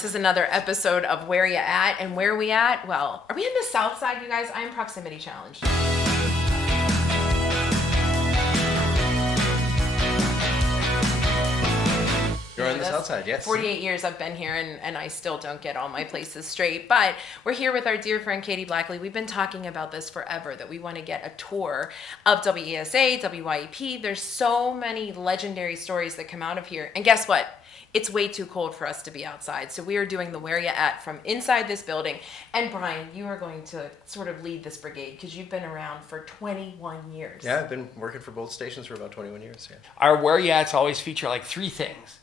This is another episode of Where Ya At, and where we at? Well, are we in the South Side, you guys? I am proximity challenged. You're on the South Side, yes. 48 years I've been here, and I still don't get all my places straight. But we're here with our dear friend Katie Blackley. We've been talking about this forever, that we want to get a tour of WESA, WYEP. There's so many legendary stories that come out of here. And guess what? It's way too cold for us to be outside. So we are doing the Where Ya At from inside this building. And Brian, you are going to sort of lead this brigade because you've been around for 21 years. Yeah, I've been working for both stations for about 21 years. Yeah. Our WhereYaAts always feature like three things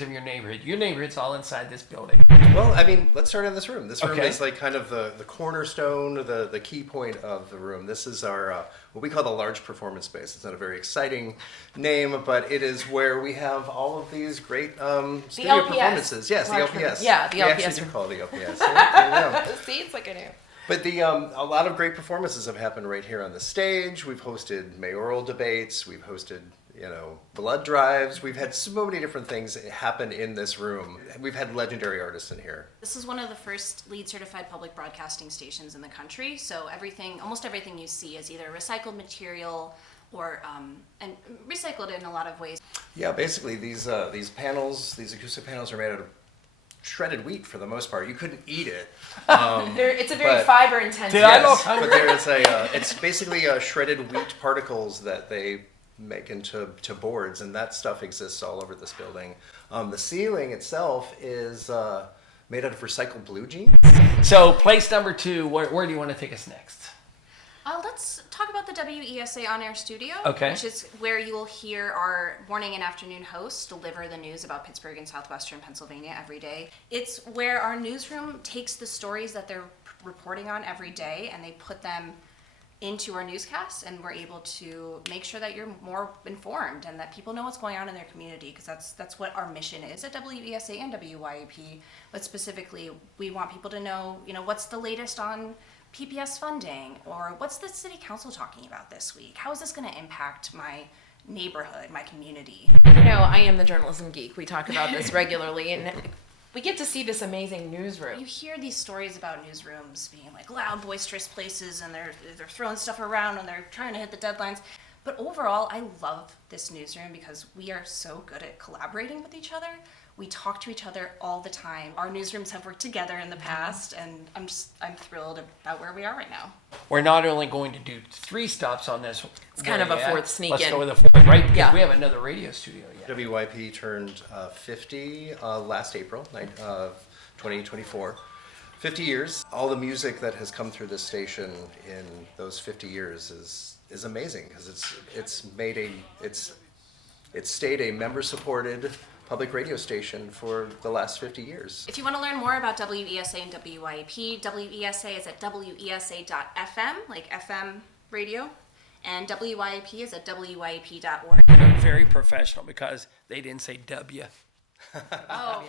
of your neighborhood. Your neighborhood's all inside this building. Well, I mean, let's start in this room. This room Okay. is like kind of the cornerstone, the key point of the room. This is our, what we call the large performance space. It's not a very exciting name, but it is where we have all of these great studio LPS. performances. Yes, the Large LPS. Yeah, the we LPS. actually do call it the LPS. Yeah. See, it's like I knew. But a lot of great performances have happened right here on the stage. We've hosted mayoral debates. We've hosted, blood drives. We've had so many different things happen in this room. We've had legendary artists in here. This is one of the first LEED certified public broadcasting stations in the country. So almost everything you see is either recycled material or and recycled in a lot of ways. Yeah, basically these panels, these acoustic panels are made out of shredded wheat for the most part. You couldn't eat it. It's a very but- fiber intensive. Did I look Yes, hungry? but there's it's basically shredded wheat particles that they make into boards, and that stuff exists all over this building. The ceiling itself is made out of recycled blue jeans. So place number 2, where do you want to take us next? Let's talk about the WESA on-air studio, Okay. which is where you will hear our morning and afternoon hosts deliver the news about Pittsburgh and southwestern Pennsylvania every day. It's where our newsroom takes the stories that they're reporting on every day and they put them into our newscasts, and we're able to make sure that you're more informed and that people know what's going on in their community, because that's what our mission is at WESA and WYEP. But specifically, we want people to know, what's the latest on PPS funding, or what's the city council talking about this week? How is this going to impact my neighborhood, my community? I am the journalism geek. We talk about this regularly, and we get to see this amazing newsroom. You hear these stories about newsrooms being like loud, boisterous places, and they're throwing stuff around and they're trying to hit the deadlines. But overall, I love this newsroom because we are so good at collaborating with each other. We talk to each other all the time. Our newsrooms have worked together in the past, and I'm thrilled about where we are right now. We're not only going to do 3 stops on this. It's kind of a WhereYaAt, fourth sneak Let's in. go with a fourth, right? Because Yeah. we have another radio studio yet. WYP turned 50 last April, 2024. 50 years. All the music that has come through this station in those 50 years is amazing, because it's stayed a member-supported public radio station for the last 50 years. If you want to learn more about WESA and WYEP, WESA is at wesa.fm, like FM radio, and WYEP is at wyep.org. They're very professional because they didn't say W. Oh,